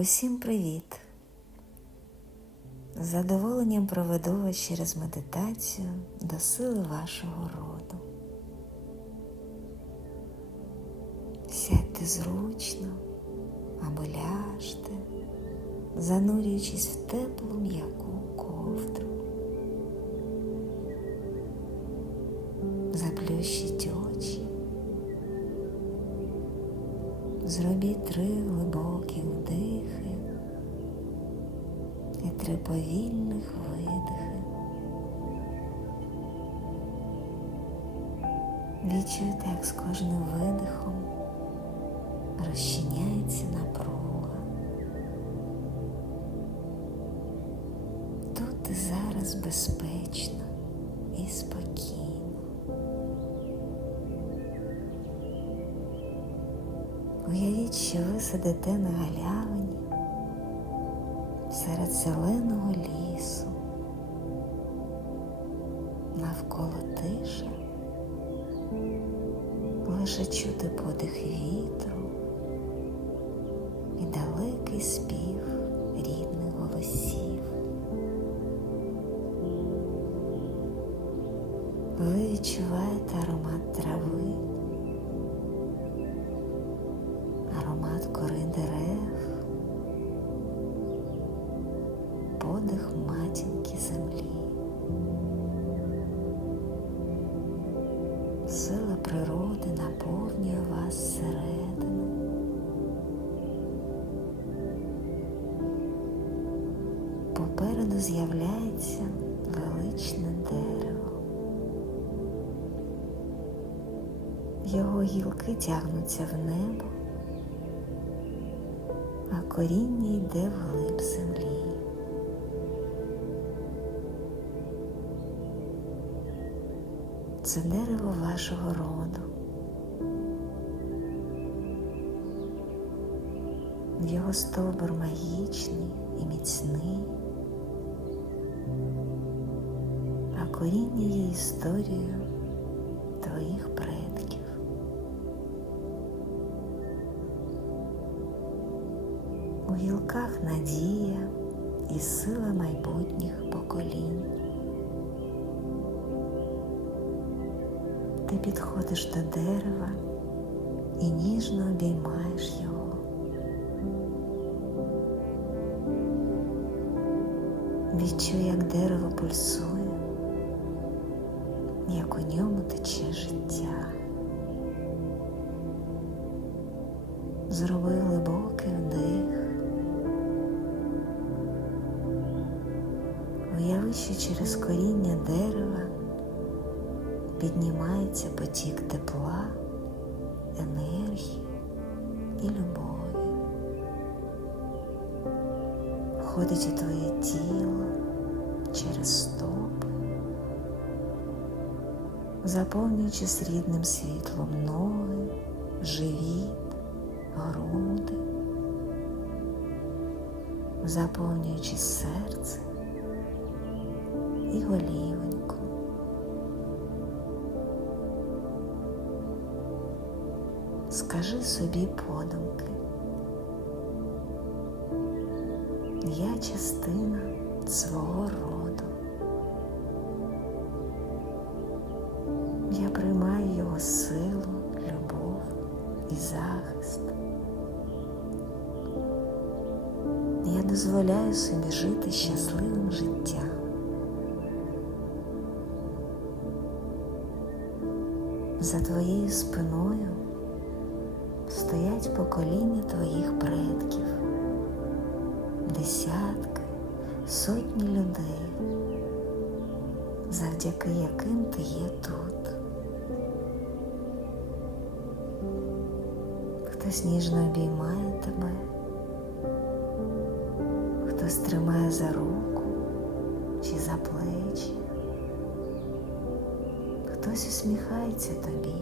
Усім привіт! З задоволенням проведу вас через медитацію до сили вашого роду. Сядьте зручно або ляжте, занурюючись в теплу м'яку ковдру. Зробіть три глибокі вдихи і три повільних видихи. Відчуйте, як з кожним видихом розчиняється напруга. Тут і зараз безпечно і спокійно. Уявіть, що ви сидите на галявині серед зеленого лісу, навколо тиша, лише чути подих вітру і далекий спів рідних голосів. Ви відчуваєте аромат трави. Сила природи наповнює вас зсередини. Попереду з'являється величне дерево. Його гілки тягнуться в небо а коріння йде вглиб землі. Це дерево вашого роду. Його стовбур магічний і міцний, а коріння є історією твоїх предків. У гілках надія і сила майбутніх поколінь. Ти підходиш до дерева і ніжно обіймаєш його. Відчуй, як дерево пульсує, як у ньому тече життя. Зроби глибокий вдих. Уяви, що через коріння дерева піднімається потік тепла, енергії і любові. Входить у твоє тіло через стопи, заповнюючи рідним світлом ноги, живіт, груди, заповнюючи серце і голівоньку. Скажи собі подумки. Я частина свого роду. Я приймаю його силу, любов і захист. Я дозволяю собі жити щасливим життям. За твоєю спиною стоять покоління твоїх предків, десятки, сотні людей, завдяки яким ти є тут. Хтось ніжно обіймає тебе, хтось тримає за руку чи за плечі. Хтось усміхається тобі,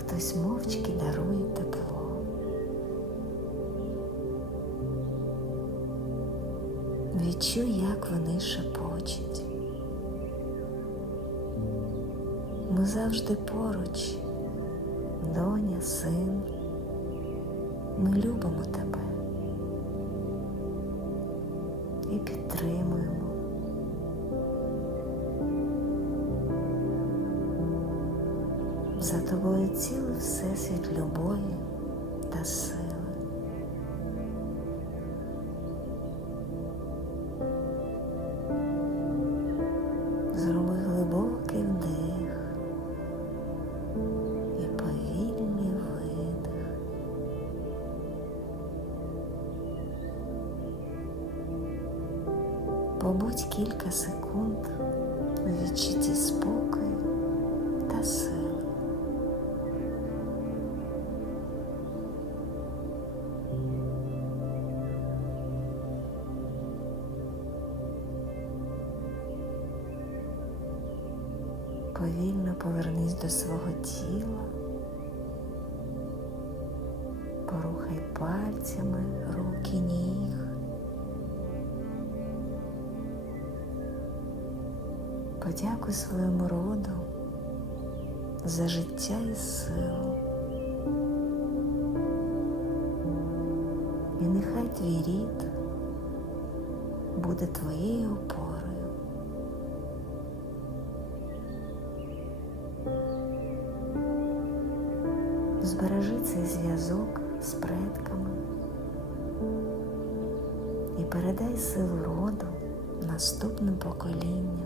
хтось мовчки дарує тепло. Відчуй, як вони шепочуть. Ми завжди поруч, доня, син, Ми любимо тебе і підтримуємо. За тобою цілий всесвіт любові та сили. Зроби глибокий вдих і повільний видих. Побудь кілька секунд Повільно повернись до свого тіла, порухай пальцями руки ніг. Подякуй своєму роду за життя і силу. І нехай твій рід буде твоєю опорою. Збережи цей зв'язок з предками і передай силу роду наступним поколінням.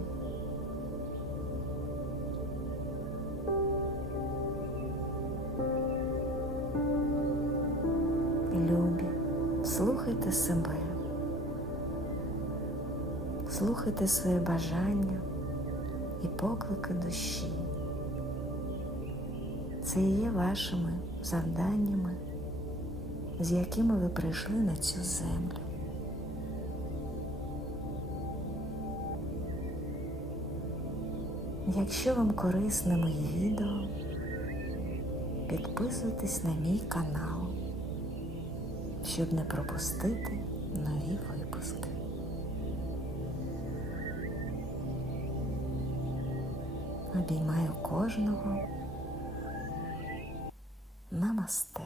Любі, слухайте себе, слухайте своє бажання і поклики душі. Це є вашими завданнями, з якими ви прийшли на цю землю. Якщо вам корисне моє відео, підписуйтесь на мій канал, щоб не пропустити нові випуски. Обіймаю кожного. Намасте.